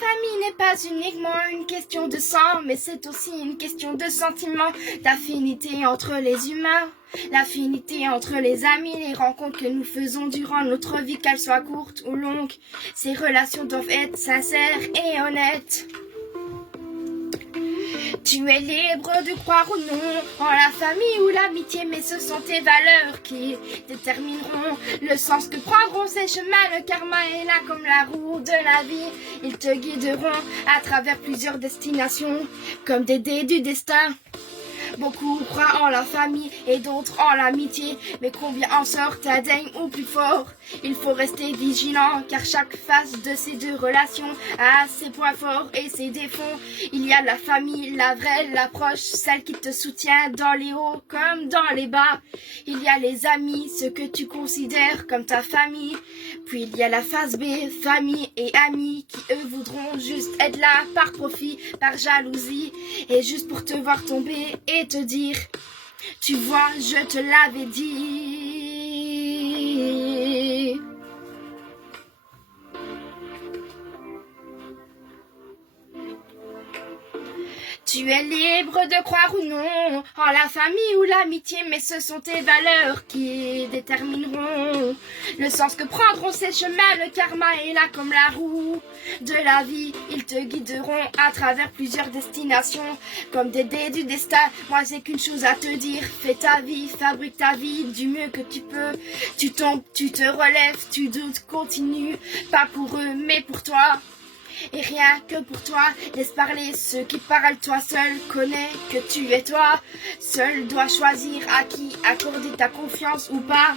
famille n'est pas uniquement une question de sang, mais c'est aussi une question de sentiment, d'affinité entre les humains, l'affinité entre les amis, les rencontres que nous faisons durant notre vie, qu'elles soient courtes ou longues. Ces relations doivent être sincères et honnêtes. Tu es libre de croire ou non en la famille ou l'amitié, mais ce sont tes valeurs qui détermineront le sens que prendront ces chemins. Le karma est là comme la roue de la vie. Ils te guideront à travers plusieurs destinations, comme des dés du destin. Beaucoup croient en la famille et d'autres en l'amitié, mais combien en sortent indemnes ou plus forts? Il faut rester vigilant, car chaque face de ces deux relations a ses points forts et ses défauts. Il y a la famille, la vraie, la proche, celle qui te soutient dans les hauts comme dans les bas. Il y a les amis, ceux que tu considères comme ta famille. Puis il y a la face B, famille et amis, qui eux voudront juste être là par profit, par jalousie, et juste pour te voir tomber et te dire, tu vois, je te l'avais dit. Tu es libre de croire ou non en la famille ou l'amitié, mais ce sont tes valeurs qui détermineront le sens que prendront ces chemins. Le karma est là comme la roue de la vie. Ils te guideront à travers plusieurs destinations, comme des dés du destin. Moi j'ai qu'une chose à te dire, fais ta vie, fabrique ta vie du mieux que tu peux. Tu tombes, tu te relèves, tu doutes, continue, pas pour eux mais pour toi. Et rien que pour toi, laisse parler ceux qui parlent, toi seul connais que tu es toi. Seul dois choisir à qui accorder ta confiance ou pas.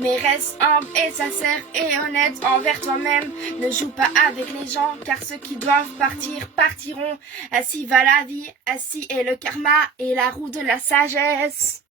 Mais reste humble et sincère et honnête envers toi-même. Ne joue pas avec les gens, car ceux qui doivent partir partiront. Ainsi va la vie, ainsi est le karma et la roue de la sagesse.